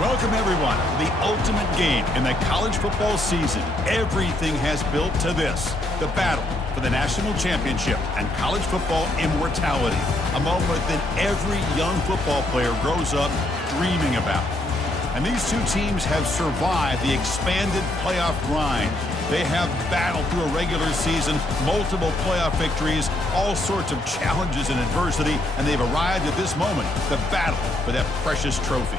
Welcome, everyone, to the ultimate game in the college football season. Everything has built to this, the battle for the national championship and college football immortality, a moment that every young football player grows up dreaming about. And these two teams have survived the expanded playoff grind. They have battled through a regular season, multiple playoff victories, all sorts of challenges and adversity, and they've arrived at this moment, the battle for that precious trophy.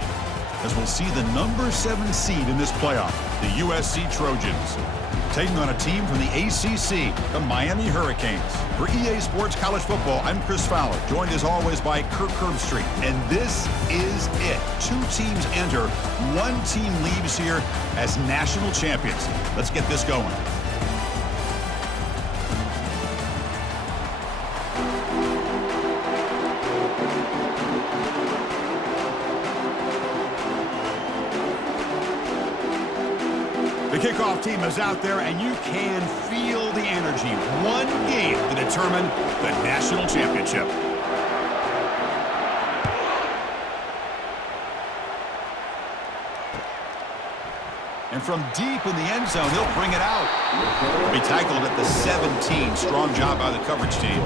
As we'll see the number 7 seed in this playoff, the USC Trojans, taking on a team from the ACC, the Miami Hurricanes. For EA Sports College Football, I'm Chris Fowler, joined as always by Kirk Herbstreit. And this is it. 2 teams enter, 1 team leaves here as national champions. Let's get this going. The kickoff team is out there, and you can feel the energy. 1 game to determine the national championship. And from deep in the end zone, he'll bring it out. He'll be tackled at the 17. Strong job by the coverage team.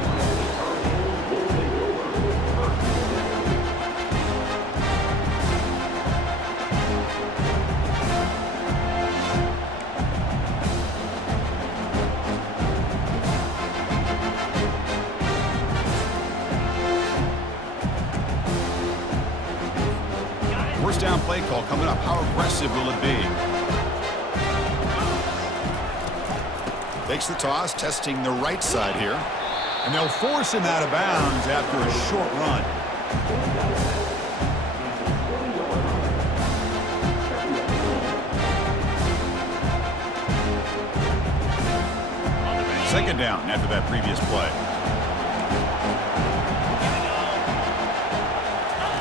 First down play call coming up. How aggressive will it be? Takes the toss, testing the right side here. And they'll force him out of bounds after a short run. Second down after that previous play.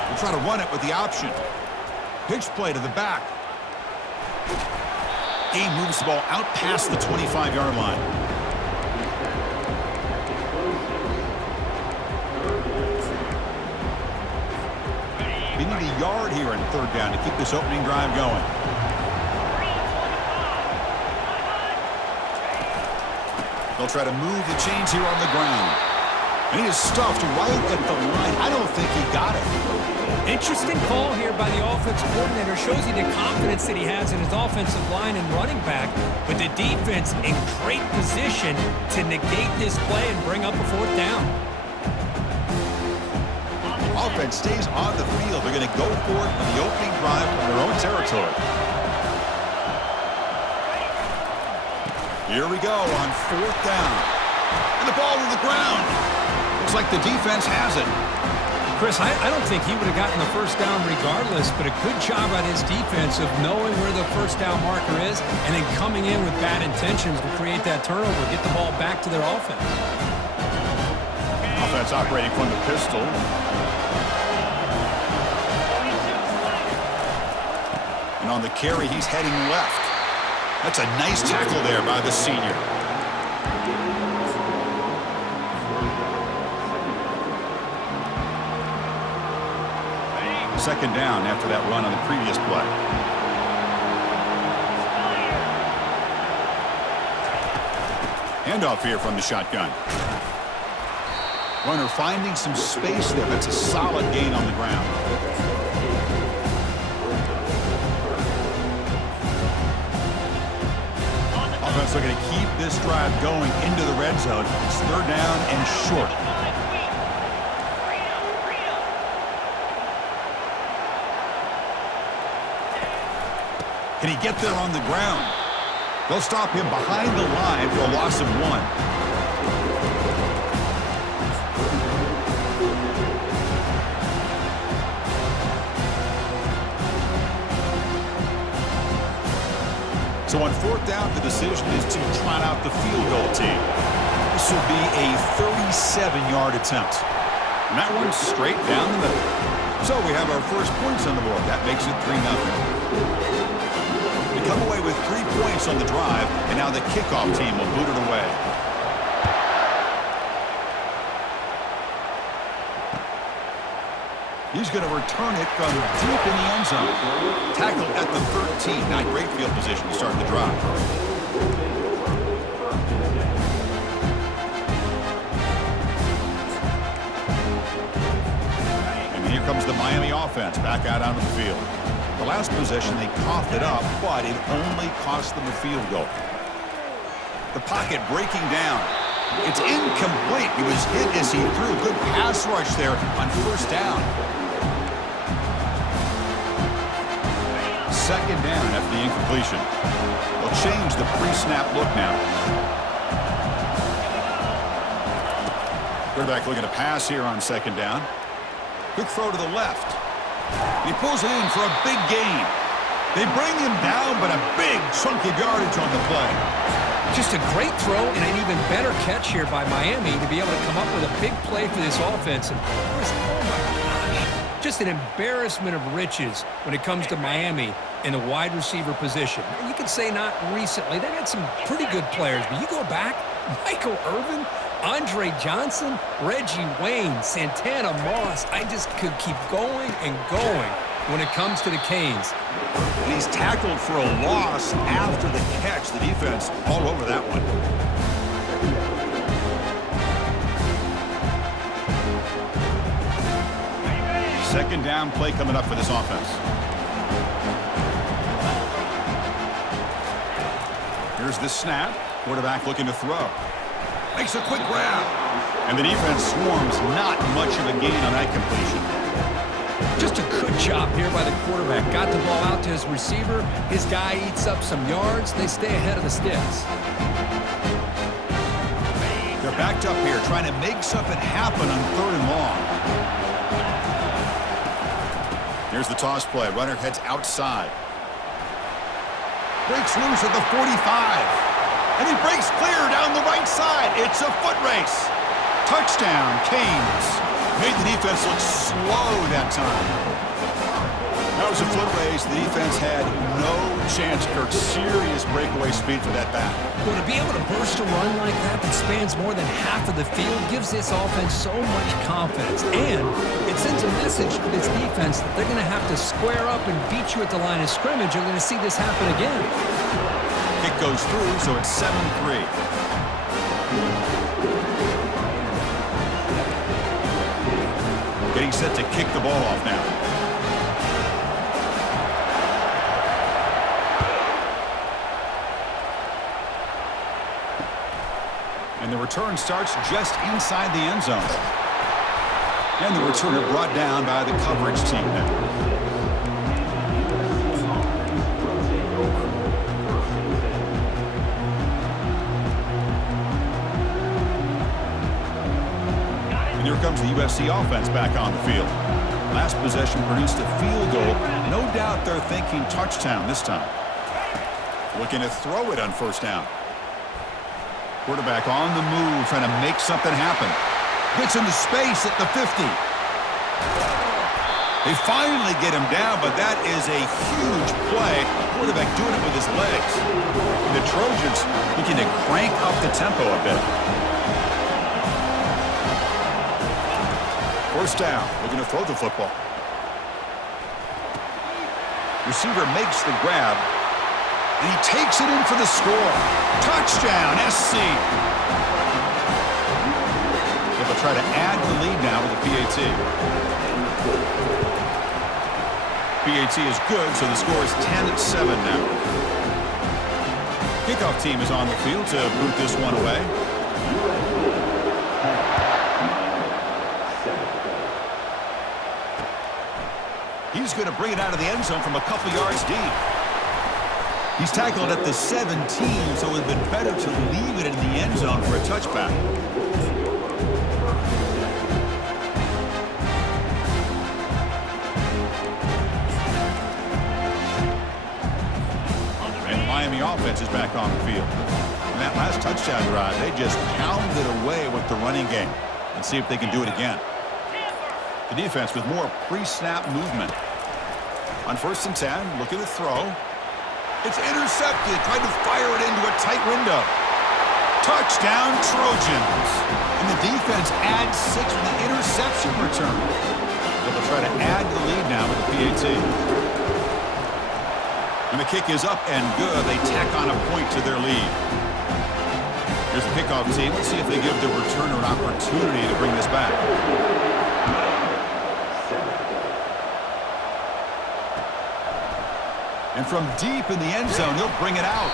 We'll try to run it with the option. Pitch play to the back. Game moves the ball out past the 25-yard line. They need a yard here in third down to keep this opening drive going. They'll try to move the chains here on the ground. And he is stuffed right at the line. I don't think he got it. Interesting call here by the offensive coordinator. Shows you the confidence that he has in his offensive line and running back. But the defense in great position to negate this play and bring up a 4th down. Offense stays on the field. They're going to go for it on the opening drive from their own territory. Here we go on 4th down. And the ball to the ground. Looks like the defense has it. Chris, I don't think he would have gotten the 1st down regardless, but a good job by his defense of knowing where the 1st down marker is and then coming in with bad intentions to create that turnover, get the ball back to their offense. Offense operating from the pistol. And on the carry, he's heading left. That's a nice tackle there by the senior. Second down after that run on the previous play. Handoff here from the shotgun. Runner finding some space there. That's a solid gain on the ground. Offense looking to keep this drive going into the red zone. It's 3rd down and short. Can he get there on the ground? They'll stop him behind the line for a loss of 1. So on 4th down, the decision is to trot out the field goal team. This will be a 37-yard attempt. And that one's straight down the middle. So we have our first points on the board. That makes it 3-0. We come away with 3 points on the drive, and now the kickoff team will boot it away. He's going to return it from deep in the end zone. Tackled at the 13. Not great field position to start the drive. And here comes the Miami offense back out onto the field. The last possession, they coughed it up, but it only cost them a field goal. The pocket breaking down. It's incomplete. He was hit as he threw. Good pass rush there on first down. Second down after the incompletion. They'll change the pre-snap look now. Quarterback looking to pass here on second down. Quick throw to the left. He pulls it in for a big gain. They bring him down, but a big chunk of yardage on the play. Just a great throw and an even better catch here by Miami to be able to come up with a big play for this offense. And oh my gosh, just an embarrassment of riches when it comes to Miami in the wide receiver position. You could say not recently. They've had some pretty good players, but you go back, Michael Irvin, Andre Johnson, Reggie Wayne, Santana Moss. I just could keep going and going when it comes to the Canes. And he's tackled for a loss after the catch. The defense all over that one. Second down play coming up for this offense. Here's the snap. Quarterback looking to throw. Makes a quick grab. And the defense swarms. Not much of a gain on that completion. Just a good job here by the quarterback. Got the ball out to his receiver. His guy eats up some yards. They stay ahead of the sticks. They're backed up here trying to make something happen on third and long. Here's the toss play. Runner heads outside. Breaks loose at the 45. And he breaks clear down the right side. It's a foot race. Touchdown, Canes. Made the defense look slow that time. That was a foot race. The defense had no chance. Kirk, serious breakaway speed for that back. Well, to be able to burst a run like that spans more than half of the field gives this offense so much confidence. And it sends a message to this defense that they're going to have to square up and beat you at the line of scrimmage. You're going to see this happen again. Kick goes through, so it's 7-3. Getting set to kick the ball off now. And the return starts just inside the end zone. And the returner brought down by the coverage team now. And here comes the USC offense back on the field. Last possession produced a field goal. No doubt they're thinking touchdown this time. Looking to throw it on first down. Quarterback on the move, trying to make something happen. Gets into space at the 50. They finally get him down, but that is a huge play. Quarterback doing it with his legs. The Trojans looking to crank up the tempo a bit. First down, looking to throw the football. Receiver makes the grab, and he takes it in for the score. Touchdown, SC. They'll try to add the lead now with the PAT. PAT is good, so the score is 10-7 now. Kickoff team is on the field to boot this one away. He's going to bring it out of the end zone from a couple yards deep. He's tackled at the 17, so it would have been better to leave it in the end zone for a touchback. And the Miami offense is back on the field. And that last touchdown drive, they just pounded away with the running game. And see if they can do it again. The defense with more pre-snap movement. On 1st and 10, looking to throw. It's intercepted. Tried to fire it into a tight window. Touchdown, Trojans. And the defense adds 6 with the interception return. but they'll try to add to the lead now with the PAT. And the kick is up and good. They tack on a point to their lead. Here's the kickoff team. Let's see if they give the returner an opportunity to bring this back. And from deep in the end zone, he'll bring it out.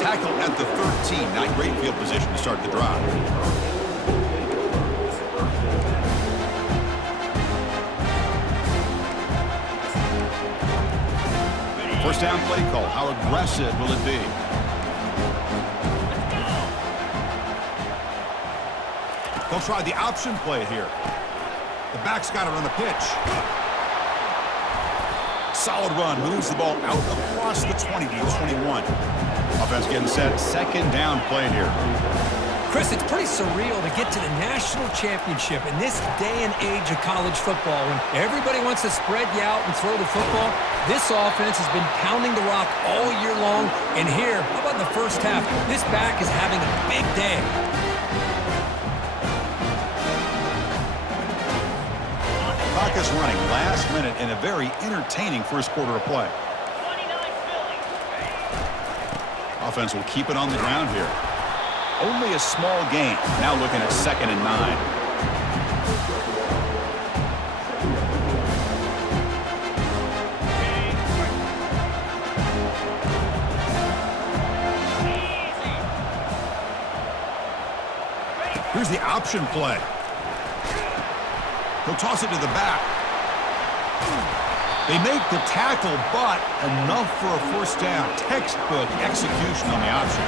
Tackle at the 13. Not great field position to start the drive. First down play call. How aggressive will it be? They'll try the option play here. The back's got it on the pitch. Solid run. Moves the ball out across the 20 to the 21. Offense getting set. Second down play here. Chris, it's pretty surreal to get to the national championship in this day and age of college football when everybody wants to spread you out and throw the football. This offense has been pounding the rock all year long. And here, how about in the first half? This back is having a big day. Clock is running last minute in a very entertaining first quarter of play. Offense will keep it on the ground here. Only a small gain. Now looking at 2nd and 9. Here's the option play. He'll toss it to the back. They make the tackle, but enough for a first down. Textbook execution on the option.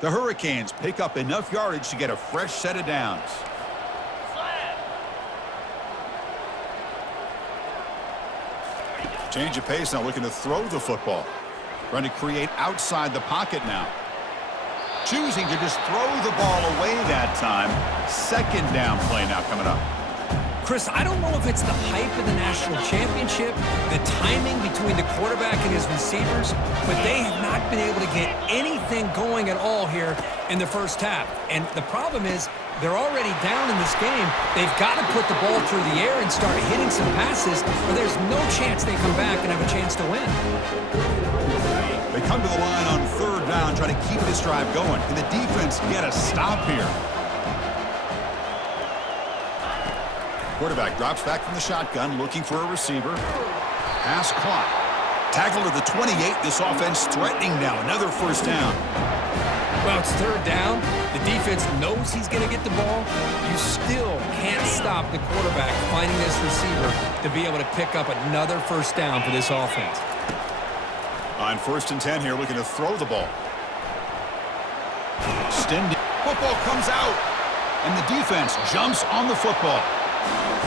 The Hurricanes pick up enough yardage to get a fresh set of downs. Change of pace now, looking to throw the football. Trying to create outside the pocket now. Choosing to just throw the ball away that time. Second down play now coming up. Chris, I don't know if it's the hype of the national championship, the timing between the quarterback and his receivers, but they have not been able to get anything going at all here in the first half. And the problem is they're already down in this game. They've got to put the ball through the air and start hitting some passes, or there's no chance they come back and have a chance to win. They come to the line on 3rd down, trying to keep this drive going. Can the defense get a stop here? Quarterback drops back from the shotgun, looking for a receiver. Pass clock. Tackle to the 28. This offense threatening now. Another first down. Well, it's 3rd down. The defense knows he's going to get the ball. You still can't stop the quarterback finding this receiver to be able to pick up another first down for this offense. On 1st and 10 here, looking to throw the ball. Extended. Football comes out, and the defense jumps on the football.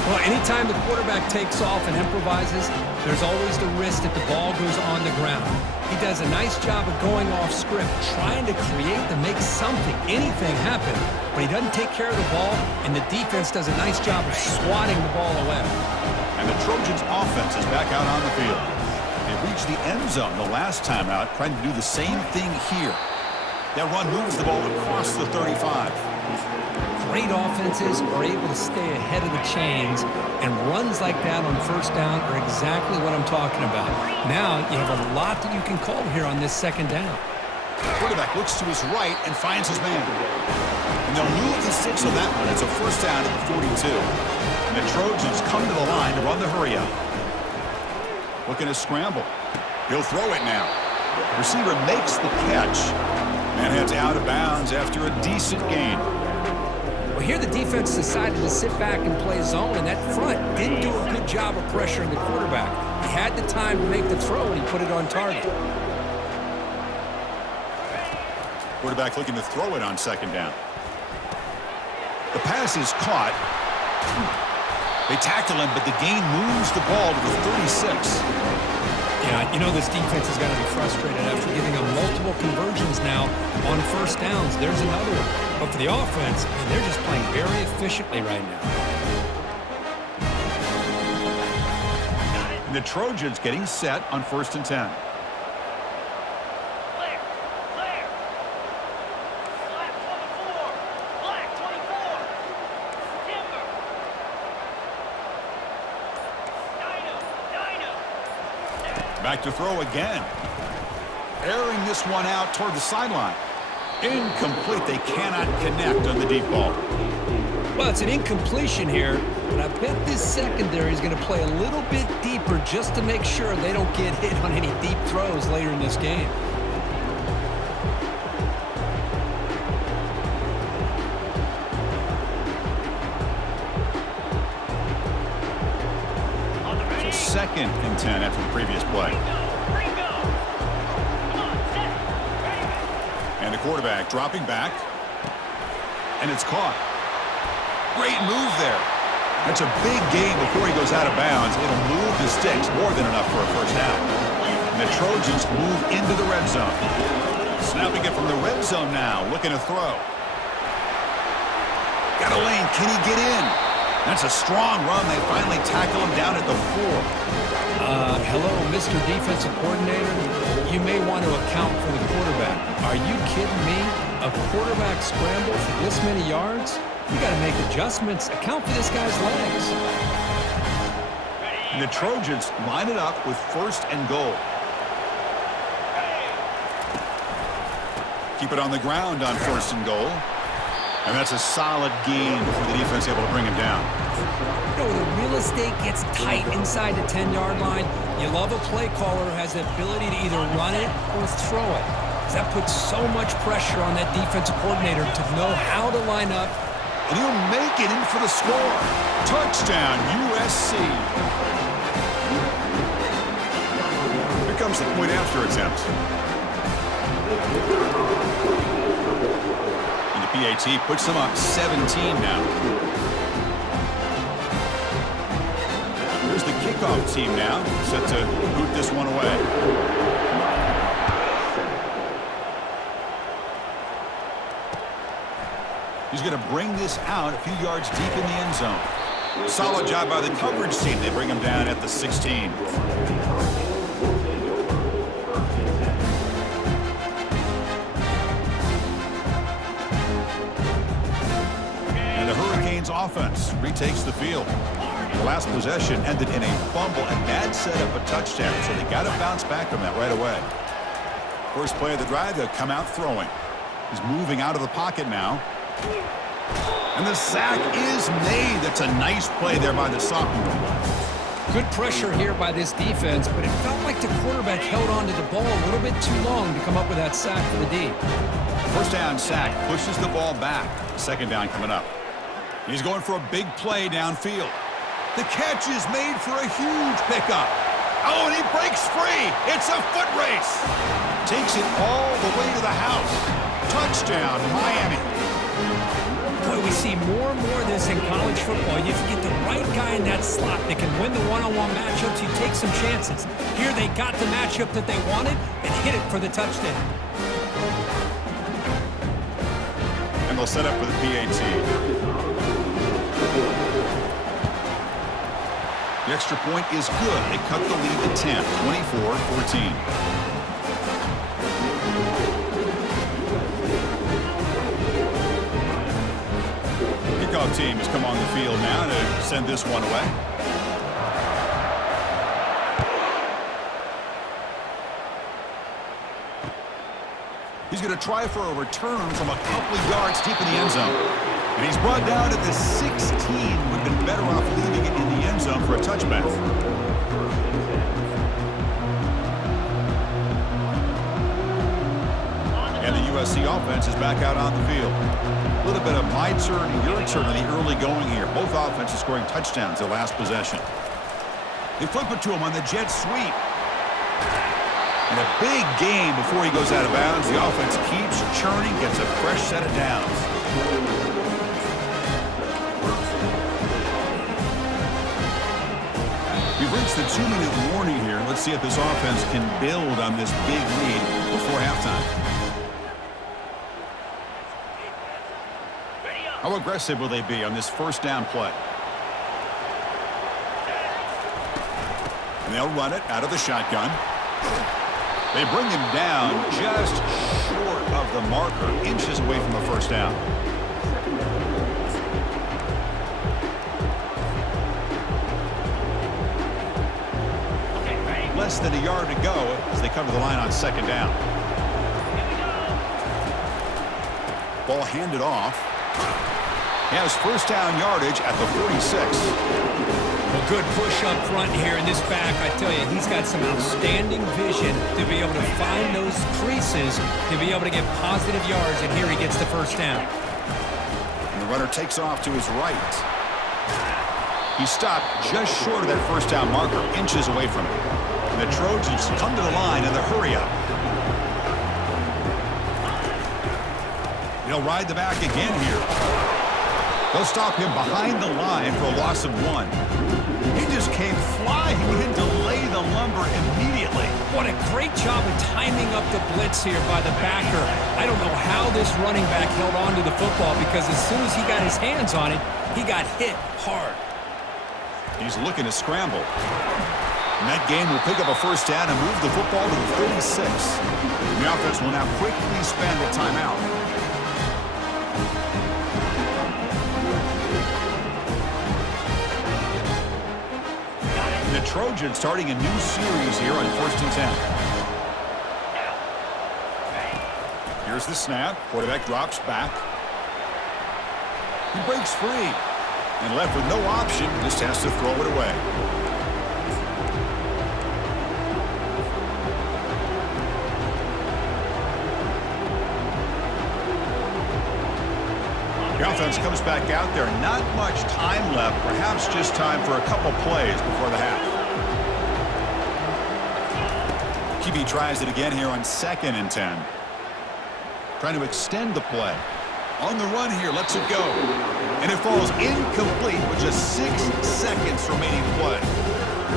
Well, anytime the quarterback takes off and improvises, there's always the risk that the ball goes on the ground. He does a nice job of going off script, trying to create to make something, anything happen, but he doesn't take care of the ball, and the defense does a nice job of swatting the ball away. And the Trojans' offense is back out on the field. They reached the end zone the last time out, trying to do the same thing here. That run moves the ball across the 35. Great offenses are able to stay ahead of the chains, and runs like that on 1st down are exactly what I'm talking about. Now you have a lot that you can call here on this 2nd down. Quarterback looks to his right and finds his man. And they'll move the 6 on that one. It's a first down at the 42. And the Trojans come to the line to run the hurry up. Looking to scramble. He'll throw it now. Receiver makes the catch and heads out of bounds after a decent gain. Well, here the defense decided to sit back and play zone, and that front didn't do a good job of pressuring the quarterback. He had the time to make the throw, and he put it on target. Quarterback looking to throw it on 2nd down. The pass is caught. They tackle him, but the gain moves the ball to the 36. Yeah, you know this defense has got to be frustrated after giving them multiple conversions now on first downs. There's another one. But for the offense, man, they're just playing very efficiently right now. And the Trojans getting set on 1st and 10. Back to throw again. Airing this one out toward the sideline. Incomplete. They cannot connect on the deep ball. Well, it's an incompletion here, but I bet this secondary is going to play a little bit deeper just to make sure they don't get hit on any deep throws later in this game. So 2nd and 10 after the previous play. And the quarterback dropping back. And it's caught. Great move there. That's a big gain before he goes out of bounds. It'll move the sticks more than enough for a first down. And the Trojans move into the red zone. Snapping it from the red zone now. Looking to throw. Got a lane. Can he get in? That's a strong run. They finally tackle him down at the 4. Hello, Mr. Defensive Coordinator. You may want to account for the quarterback. Are you kidding me? A quarterback scramble for this many yards? You got to make adjustments. Account for this guy's legs. And the Trojans line it up with 1st and goal. Keep it on the ground on 1st and goal. And that's a solid gain before the defense able to bring him down. You know, the real estate gets tight inside the 10-yard line. You love a play caller who has the ability to either run it or throw it. Because that puts so much pressure on that defensive coordinator to know how to line up. And he'll make it in for the score. Touchdown, USC. Here comes the point after attempt. And the PAT puts them up 17 now. Here's the kickoff team now, set to boot this one away. He's going to bring this out a few yards deep in the end zone. Solid job by the coverage team. They bring him down at the 16. And the Hurricanes offense retakes the field. The last possession ended in a fumble and bad setup, a touchdown, so they got to bounce back from that right away. First play of the drive, they'll come out throwing. He's moving out of the pocket now. And the sack is made. That's a nice play there by the sophomore. Good pressure here by this defense, but it felt like the quarterback held on to the ball a little bit too long to come up with that sack for the D. First down sack pushes the ball back. Second down coming up. He's going for a big play downfield. The catch is made for a huge pickup. Oh, and he breaks free. It's a foot race. Takes it all the way to the house. Touchdown, Miami. Boy, we see more and more of this in college football. You get the right guy in that slot that can win the one-on-one matchups. You take some chances. Here they got the matchup that they wanted and hit it for the touchdown. And they'll set up for the PAT. The extra point is good. They cut the lead to 10, 24-14. Kickoff team has come on the field now to send this one away. He's going to try for a return from a couple of yards deep in the end zone. And he's brought down at the 16. Would have been better off leaving it in the end zone for a touchback. And the USC offense is back out on the field. A little bit of my turn and your turn in the early going here. Both offenses scoring touchdowns their last possession. They flip it to him on the jet sweep. And a big game before he goes out of bounds. The offense keeps churning, gets a fresh set of downs. We've reached the 2-minute warning here. Let's see if this offense can build on this big lead before halftime. How aggressive will they be on this first down play? And they'll run it out of the shotgun. They bring him down just short of the marker, inches away from the first down. Less than a yard to go as they come to the line on second down. Ball handed off. He has first down yardage at the 46. A good push up front here in this back. I tell you, he's got some outstanding vision to be able to find those creases, to be able to get positive yards, and here he gets the first down. And the runner takes off to his right. He stopped just short of that first down marker, inches away from it. And the Trojans come to the line in the hurry-up. They'll ride the back again here. They'll stop him behind the line for a loss of 1. He just came flying in to lay the lumber immediately. What a great job of timing up the blitz here by the backer. I don't know how this running back held on to the football, because as soon as he got his hands on it, he got hit hard. He's looking to scramble. And that game will pick up a first down and move the football to the 36. The offense will now quickly spend a timeout. The Trojans starting a new series here on 1st and 10. Here's the snap. Quarterback drops back. He breaks free. And left with no option, just has to throw it away. The offense comes back out there. Not much time left. Perhaps just time for a couple plays before the half. QB tries it again here on 2nd and 10. Trying to extend the play. On the run here, lets it go. And it falls incomplete with just 6 seconds remaining to play.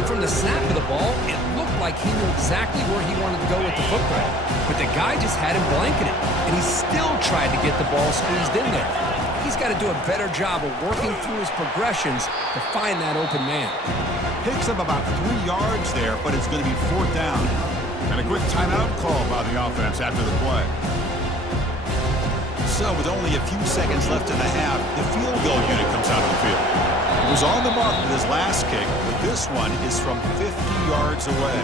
From the snap of the ball, it looked like he knew exactly where he wanted to go with the football. But the guy just had him blanketed, and he still tried to get the ball squeezed in there. He's got to do a better job of working through his progressions to find that open man. Picks up about 3 yards there, but it's going to be 4th down. And a quick timeout call by the offense after the play. So with only a few seconds left in the half, the field goal unit comes out of the field. It was on the mark with his last kick, but this one is from 50 yards away.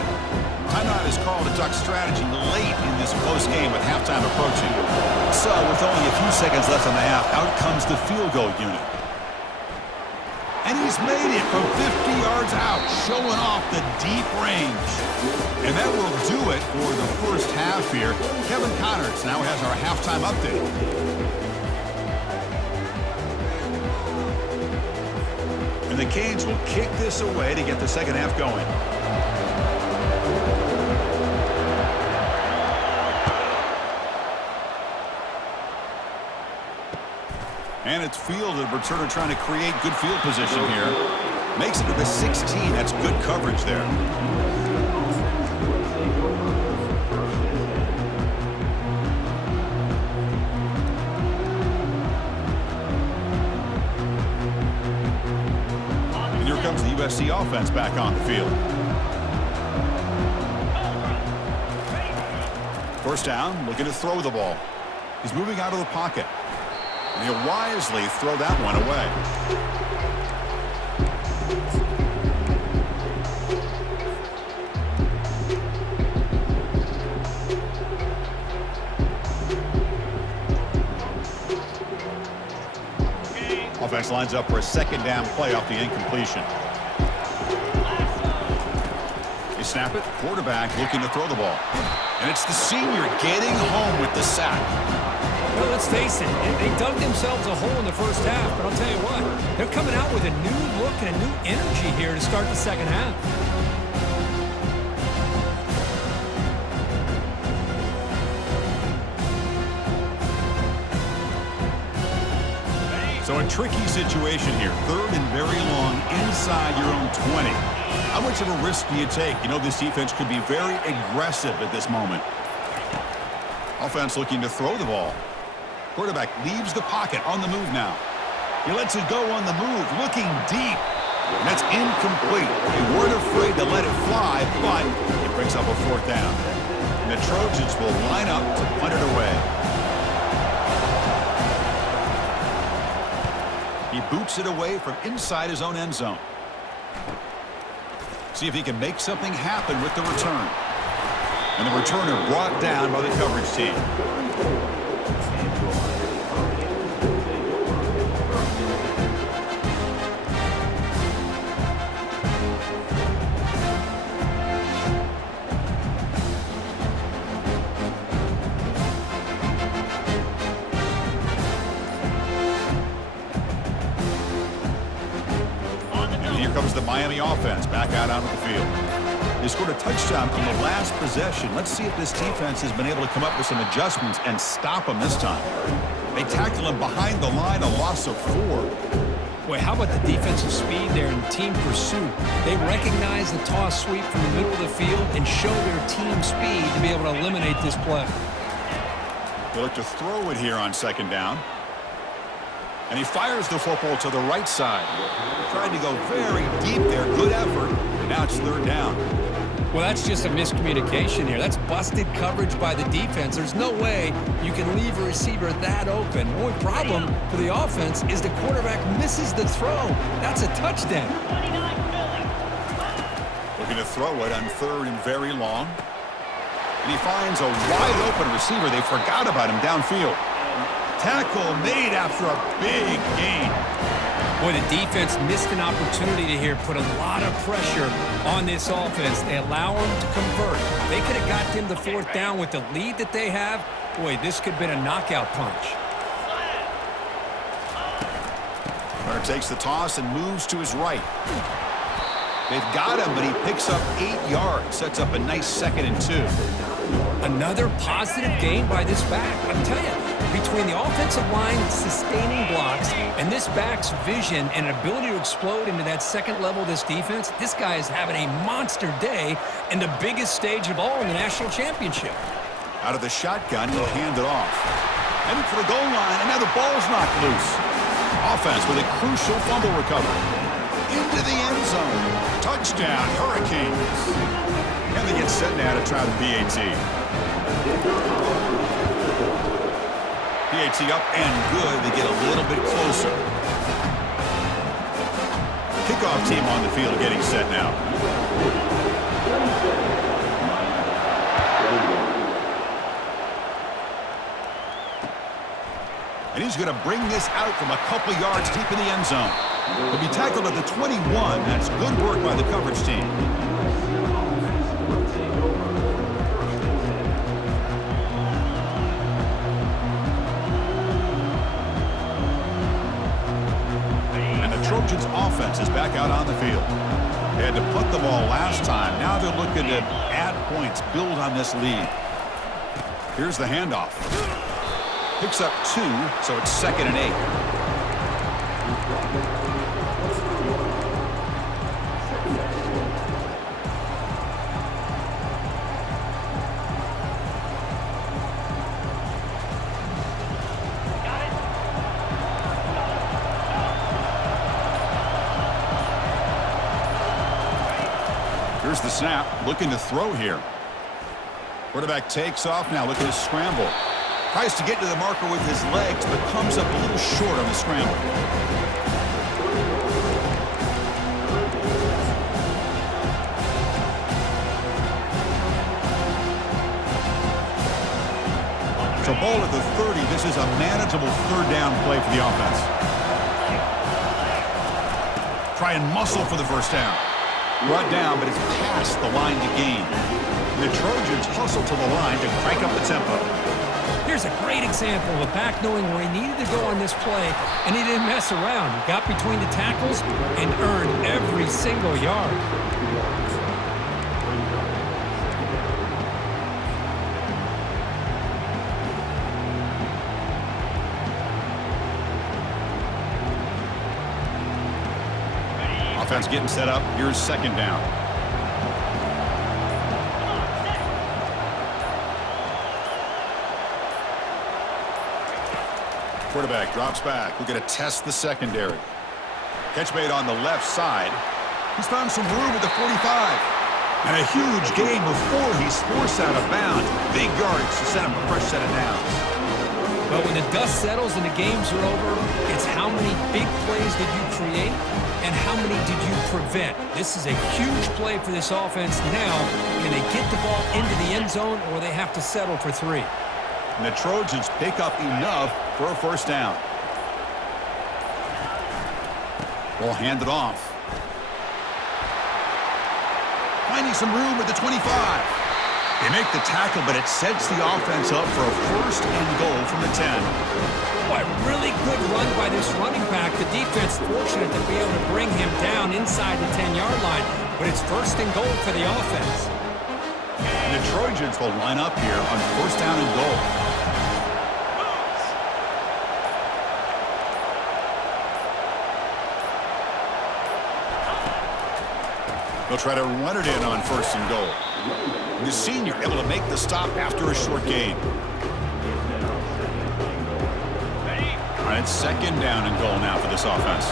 Timeout is called to talk strategy late in this close game with halftime approaching. So with only a few seconds left in the half, out comes the field goal unit. And he's made it from 50 yards out, showing off the deep range. And that will do it for the first half here. Kevin Connors now has our halftime update. And the Canes will kick this away to get the second half going. And it's fielded. Returner trying to create good field position here. Makes it to the 16. That's good coverage there. And here comes the USC offense back on the field. First down, looking to throw the ball. He's moving out of the pocket. And he'll wisely throw that one away. Offense lines up for a second down play off the incompletion. They snap it. Quarterback looking to throw the ball. And it's the senior getting home with the sack. Well, let's face it, they dug themselves a hole in the first half, but I'll tell you what, they're coming out with a new look and a new energy here to start the second half. So a tricky situation here. 3rd and very long inside your own 20. How much of a risk do you take? You know, this defense could be very aggressive at this moment. Offense looking to throw the ball. Quarterback leaves the pocket on the move now. He lets it go on the move, looking deep. And that's incomplete. They weren't afraid to let it fly, but it brings up a 4th down. And the Trojans will line up to punt it away. He boots it away from inside his own end zone. See if he can make something happen with the return. And the returner brought down by the coverage team. Comes the Miami offense back out onto the field. They scored a touchdown on the last possession. Let's see if this defense has been able to come up with some adjustments and stop them this time. They tackle him behind the line, a loss of 4. Boy, how about the defensive speed there in team pursuit? They recognize the toss sweep from the middle of the field and show their team speed to be able to eliminate this play. They look to throw it here on 2nd down. And he fires the football to the right side. Tried to go very deep there. Good effort. But now it's 3rd down. Well, that's just a miscommunication here. That's busted coverage by the defense. There's no way you can leave a receiver that open. The only problem for the offense is the quarterback misses the throw. That's a touchdown. Looking to throw it on 3rd and very long. And he finds a wide open receiver. They forgot about him downfield. Tackle made after a big gain. Boy, the defense missed an opportunity to here put a lot of pressure on this offense. They allow them to convert. They could have got them the 4th down with the lead that they have. Boy, this could have been a knockout punch. Runner takes the toss and moves to his right. They've got him, but he picks up 8 yards. Sets up a nice 2nd and 2. Another positive gain by this back. I'm telling you, between the offensive line sustaining blocks and this back's vision and ability to explode into that 2nd level of this defense, this guy is having a monster day in the biggest stage of all in the national championship. Out of the shotgun, he'll hand it off. Heading for the goal line, and now the ball's knocked loose. Offense with a crucial fumble recovery. Into the end zone. Touchdown, Hurricanes. And they get set now to try the PAT. PAT up and good. They get a little bit closer. Kickoff team on the field getting set now. And he's going to bring this out from a couple yards deep in the end zone. He'll be tackled at the 21. That's good work by the coverage team. Trojans offense is back out on the field. They had to punt the ball last time. Now they're looking to add points, build on this lead. Here's the handoff. Picks up 2, so it's 2nd and 8. Here's the snap, looking to throw here. Quarterback takes off now, looking to scramble. Tries to get to the marker with his legs, but comes up a little short on the scramble. So ball at the 30. This is a manageable 3rd down play for the offense. Try and muscle for the 1st down. Brought down, but it's past the line to gain. The Trojans hustle to the line to crank up the tempo. Here's a great example of a back knowing where he needed to go on this play, and he didn't mess around. He got between the tackles and earned every single yard. Offense getting set up. Here's 2nd down. Quarterback drops back. We're going to test the secondary. Catch made on the left side. He's found some room at the 45. And a huge gain before he's forced out of bounds. Big yards to set up a fresh set of downs. But when the dust settles and the games are over, it's how many big plays did you create and how many did you prevent. This is a huge play for this offense now. Can they get the ball into the end zone, or they have to settle for 3? And the Trojans pick up enough for a first down. Ball handed off. Finding some room at the 25. They make the tackle, but it sets the offense up for a first and goal from the 10. Boy, really good run by this running back. The defense fortunate to be able to bring him down inside the 10-yard line, but it's first and goal for the offense. And the Trojans will line up here on first down and goal. They'll try to run it in on first and goal. And the senior able to make the stop after a short gain. All right, second down and goal now for this offense.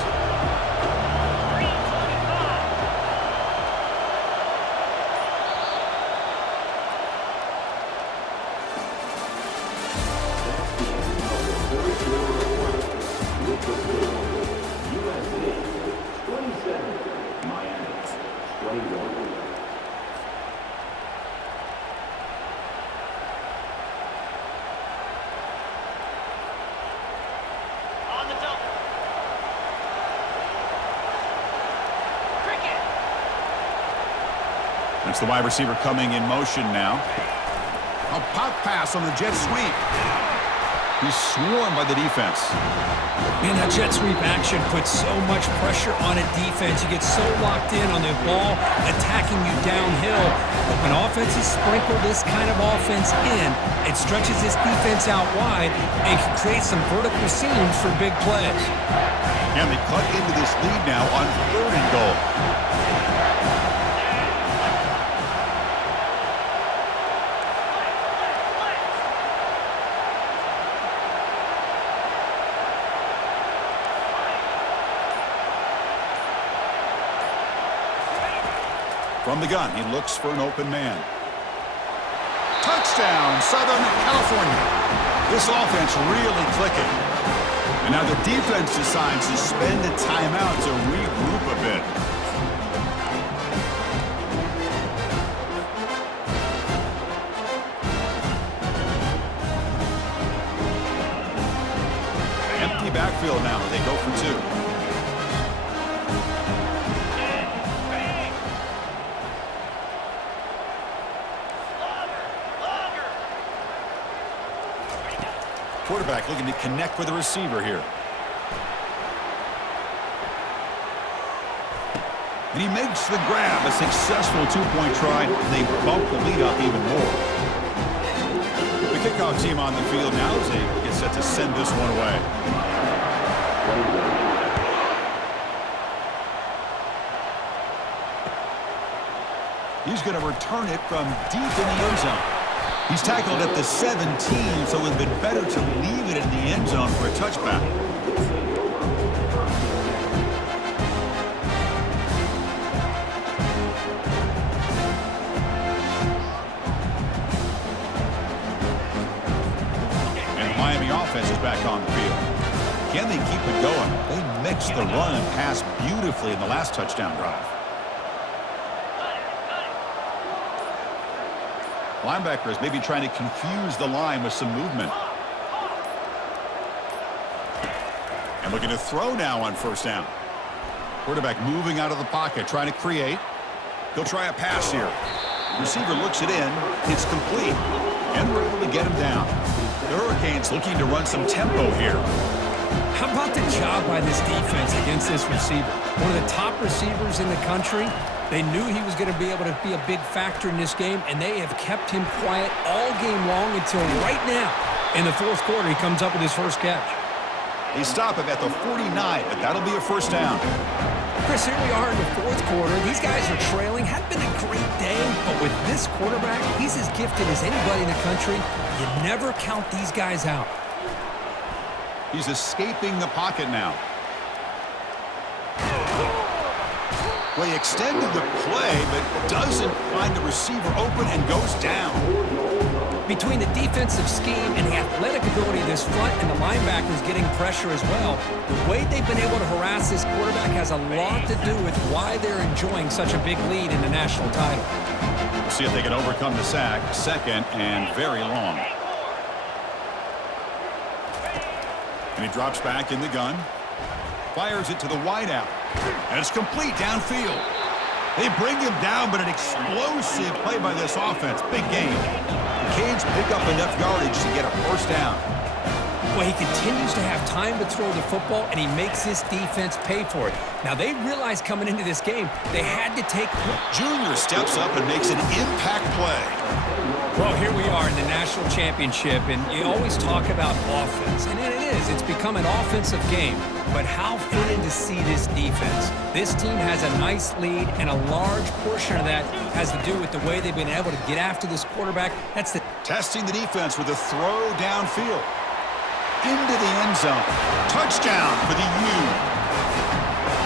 It's the wide receiver coming in motion now. A pop pass on the jet sweep. He's swarmed by the defense. Man, that jet sweep action puts so much pressure on a defense. You get so locked in on the ball attacking you downhill. But when offenses sprinkle this kind of offense in, it stretches this defense out wide and can create some vertical seams for big plays. And they cut into this lead now on third and goal. From the gun, he looks for an open man. Touchdown, Southern California. This offense really clicking. And now the defense decides to spend a timeout to regroup a bit. Empty backfield now. They go for 2. Quarterback looking to connect with the receiver here. And he makes the grab. A successful two-point try. They bump the lead up even more. The kickoff team on the field now as they get set to send this one away. He's going to return it from deep in the end zone. He's tackled at the 17, so it would have been better to leave it in the end zone for a touchback. And the Miami offense is back on the field. Can they keep it going? They mixed the run and pass beautifully in the last touchdown drive. Linebackers maybe trying to confuse the line with some movement. And looking to throw now on first down. Quarterback moving out of the pocket, trying to create. He'll try a pass here. Receiver looks it in. It's complete. And we're able to get him down. The Hurricanes looking to run some tempo here. How about the job by this defense against this receiver? One of the top receivers in the country. They knew he was going to be able to be a big factor in this game, and they have kept him quiet all game long until right now. In the fourth quarter, he comes up with his first catch. They stop him at the 49, but that'll be a first down. Chris, here we are in the fourth quarter. These guys are trailing. Hadn't been a great day, but with this quarterback, he's as gifted as anybody in the country. You never count these guys out. He's escaping the pocket now. Well, he extended the play, but doesn't find the receiver open and goes down. Between the defensive scheme and the athletic ability of this front and the linebackers getting pressure as well, the way they've been able to harass this quarterback has a lot to do with why they're enjoying such a big lead in the national title. We'll see if they can overcome the sack. Second and very long. And he drops back in the gun. Fires it to the wideout. And it's complete downfield. They bring him down, but an explosive play by this offense. Big game. The Canes pick up enough yardage to get a first down. Well, he continues to have time to throw the football, and he makes this defense pay for it. Now, they realized coming into this game they had to take... Junior steps up and makes an impact play. Well, here we are in the national championship, and you always talk about offense, and it is. It's become an offensive game. But how fitting to see this defense. This team has a nice lead, and a large portion of that has to do with the way they've been able to get after this quarterback. That's the... Testing the defense with a throw downfield. Into the end zone. Touchdown for the U.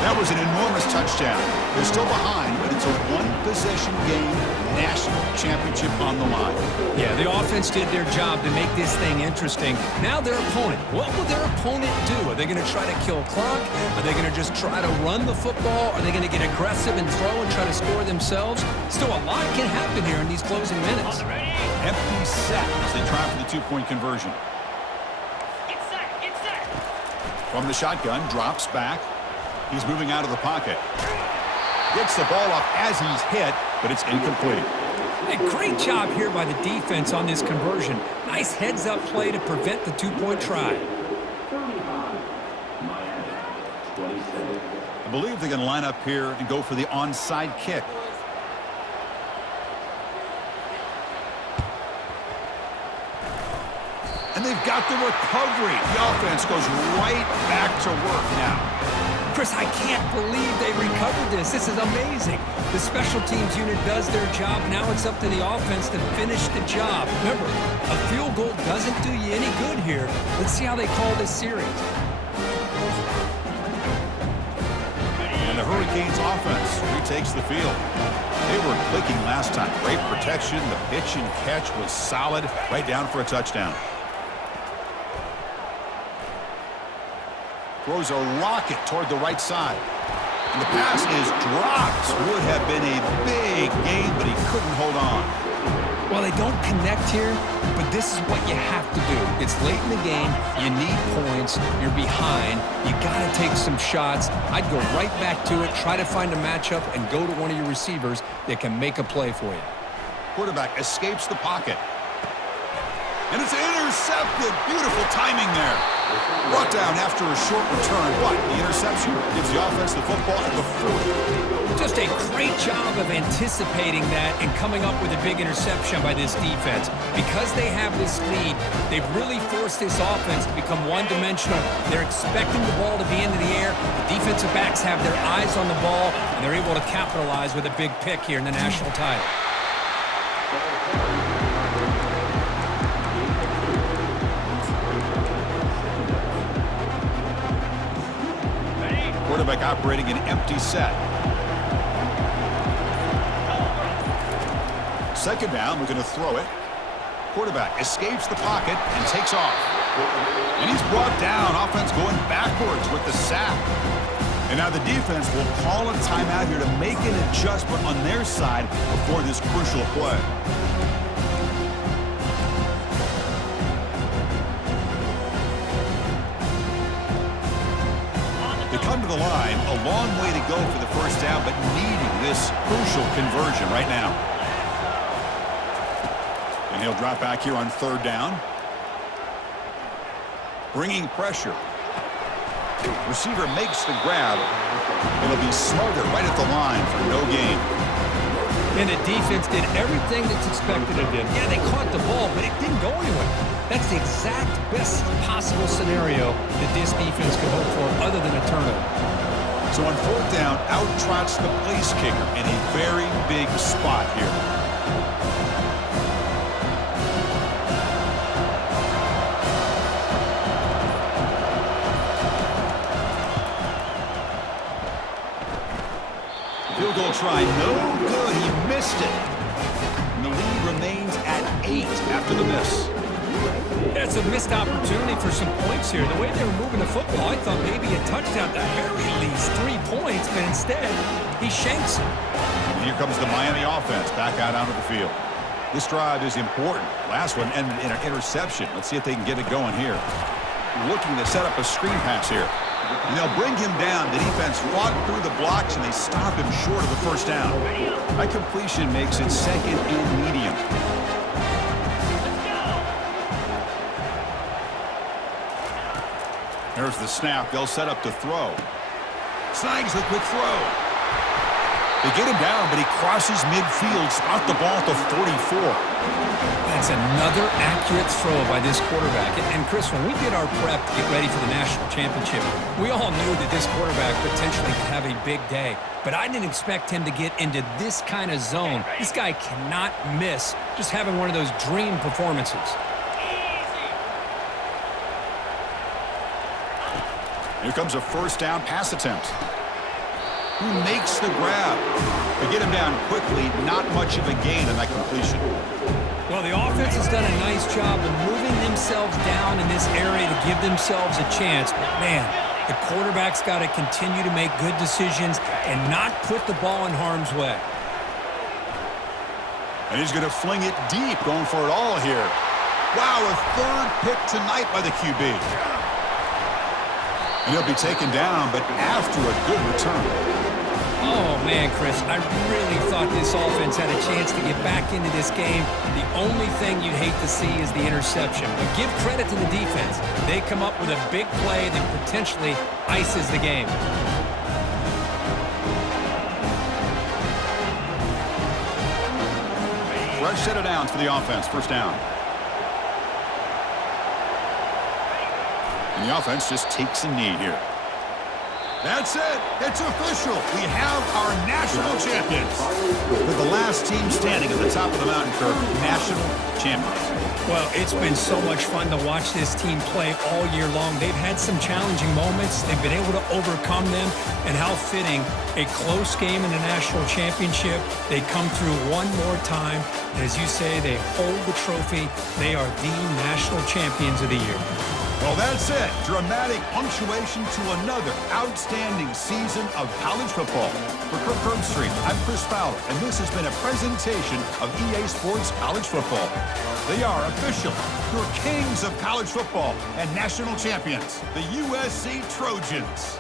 That was an enormous touchdown. They're still behind, but it's a one-possession game, national championship on the line. Yeah, the offense did their job to make this thing interesting. Now their opponent. What will their opponent do? Are they going to try to kill clock? Are they going to just try to run the football? Are they going to get aggressive and throw and try to score themselves? Still, a lot can happen here in these closing minutes. Empty set as they try for the two-point conversion. From the shotgun, drops back. He's moving out of the pocket. Gets the ball off as he's hit, but it's incomplete. Hey, great job here by the defense on this conversion. Nice heads-up play to prevent the two-point try. I believe they're going to line up here and go for the onside kick. And they've got the recovery. The offense goes right back to work now. Chris, I can't believe they recovered this. This is amazing. The special teams unit does their job. Now it's up to the offense to finish the job. Remember, a field goal doesn't do you any good here. Let's see how they call this series. And the Hurricanes offense retakes the field. They were clicking last time. Great protection. The pitch and catch was solid. Right down for a touchdown. Throws a rocket toward the right side. And the pass is dropped. Would have been a big game, but he couldn't hold on. Well, they don't connect here, but this is what you have to do. It's late in the game. You need points. You're behind. You got to take some shots. I'd go right back to it, try to find a matchup, and go to one of your receivers that can make a play for you. Quarterback escapes the pocket. And it's intercepted. Beautiful timing there. Brought down after a short return, but the interception gives the offense the football at the 40. Just a great job of anticipating that and coming up with a big interception by this defense. Because they have this lead, they've really forced this offense to become one-dimensional. They're expecting the ball to be into the air. The defensive backs have their eyes on the ball, and they're able to capitalize with a big pick here in the national title. Quarterback operating an empty set. Second down, we're going to throw it. Quarterback escapes the pocket and takes off. And he's brought down. Offense going backwards with the sack. And now the defense will call a timeout here to make an adjustment on their side before this crucial play. Come to the line, a long way to go for the first down, but needing this crucial conversion right now. And he'll drop back here on third down. Bringing pressure. Receiver makes the grab. It'll be smothered right at the line for no gain. And the defense did everything that's expected of them. Yeah, they caught the ball, but it didn't go anywhere. That's the exact best possible scenario that this defense could hope for other than a turnover. So on fourth down, out trots the place kicker in a very big spot here. try. No good. He missed it. And the lead remains at 8 after the miss. That's a missed opportunity for some points here. The way they were moving the football, I thought maybe a touchdown, at the very least 3 points, but instead, he shanks it. And here comes the Miami offense back out onto the field. This drive is important. Last one ended in an interception. Let's see if they can get it going here. Looking to set up a screen pass here. And they'll bring him down. The defense fought through the blocks, and they stop him short of the first down. That completion makes it 2nd and medium. There's the snap. They'll set up to throw. Snags the quick throw. They get him down, but he crosses midfield, spot the ball at the 44. That's another accurate throw by this quarterback. And Chris, when we did our prep to get ready for the national championship, we all knew that this quarterback potentially could have a big day. But I didn't expect him to get into this kind of zone. This guy cannot miss just having one of those dream performances. Here comes a first down pass attempt. Who makes the grab? They get him down quickly. Not much of a gain on that completion. Well, the offense has done a nice job of moving themselves down in this area to give themselves a chance. But, man, the quarterback's got to continue to make good decisions and not put the ball in harm's way. And he's going to fling it deep, going for it all here. Wow, a 3rd pick tonight by the QB. And he'll be taken down, but after a good return. Oh, man, Chris, I really thought this offense had a chance to get back into this game. The only thing you'd hate to see is the interception. But give credit to the defense. They come up with a big play that potentially ices the game. Fresh set of downs for the offense. First down. And the offense just takes a knee here. That's it. It's official. We have our national champions. They're the last team standing at the top of the mountain curve, national champions. Well, it's been so much fun to watch this team play all year long. They've had some challenging moments. They've been able to overcome them. And how fitting, a close game in the national championship. They come through one more time. And as you say, they hold the trophy. They are the national champions of the year. Well, that's it. Dramatic punctuation to another outstanding season of college football. For Kirk Herbstreit, I'm Chris Fowler, and this has been a presentation of EA Sports College Football. They are official, your kings of college football and national champions, the USC Trojans.